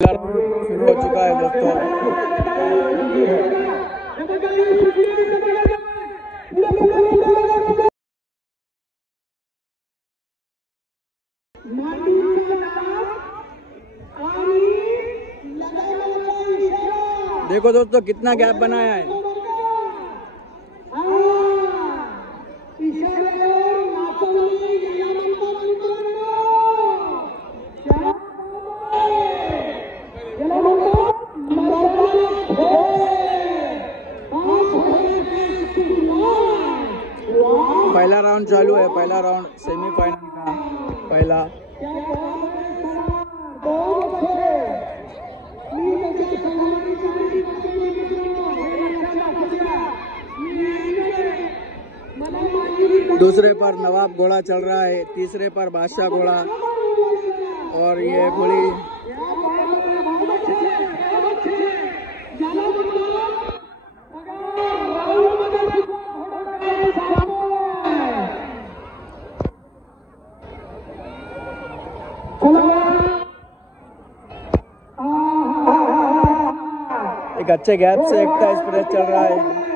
शुरू हो चुका है दोस्तों। देखो दोस्तों कितना गैप बनाया है। पहला राउंड चालू है, पहला राउंड सेमीफाइनल का पहला। दूसरे पर नवाब घोड़ा चल रहा है, तीसरे पर बादशाह घोड़ा और ये घोड़ी एक अच्छे गैप से एकता एक्सप्रेस चल रहा है।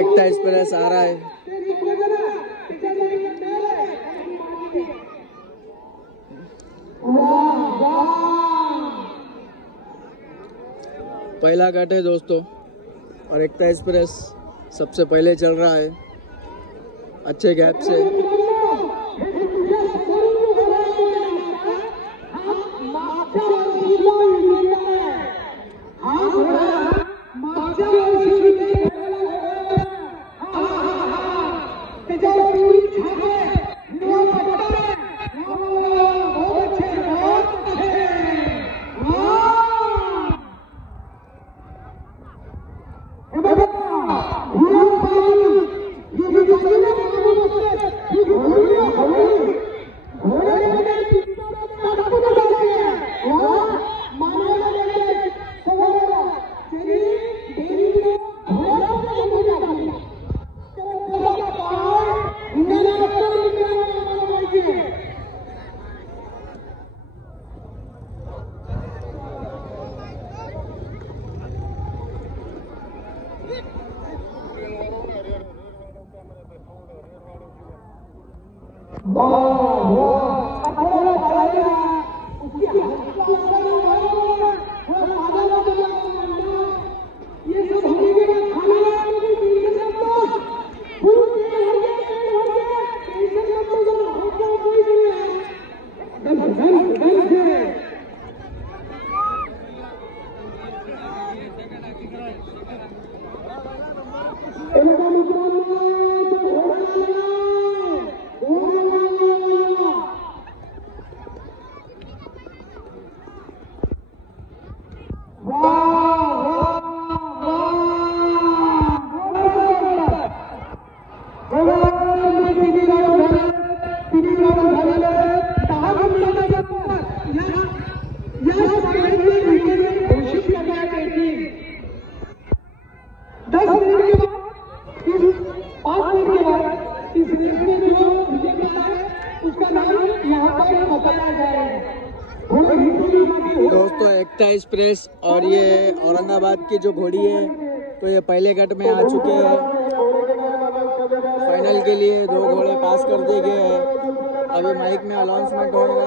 एकता एक्सप्रेस आ रहा है। पहला घाट है दोस्तों और एकता एक्सप्रेस सबसे पहले चल रहा है अच्छे गैप से। दोस्तों एकता एक्सप्रेस और ये औरंगाबाद की जो घोड़ी है तो ये पहले घाट में आ चुके हैं। फाइनल के लिए 2 घोड़े पास कर दिए गए हैं। अभी माइक में अनाउंसमेंट होगा।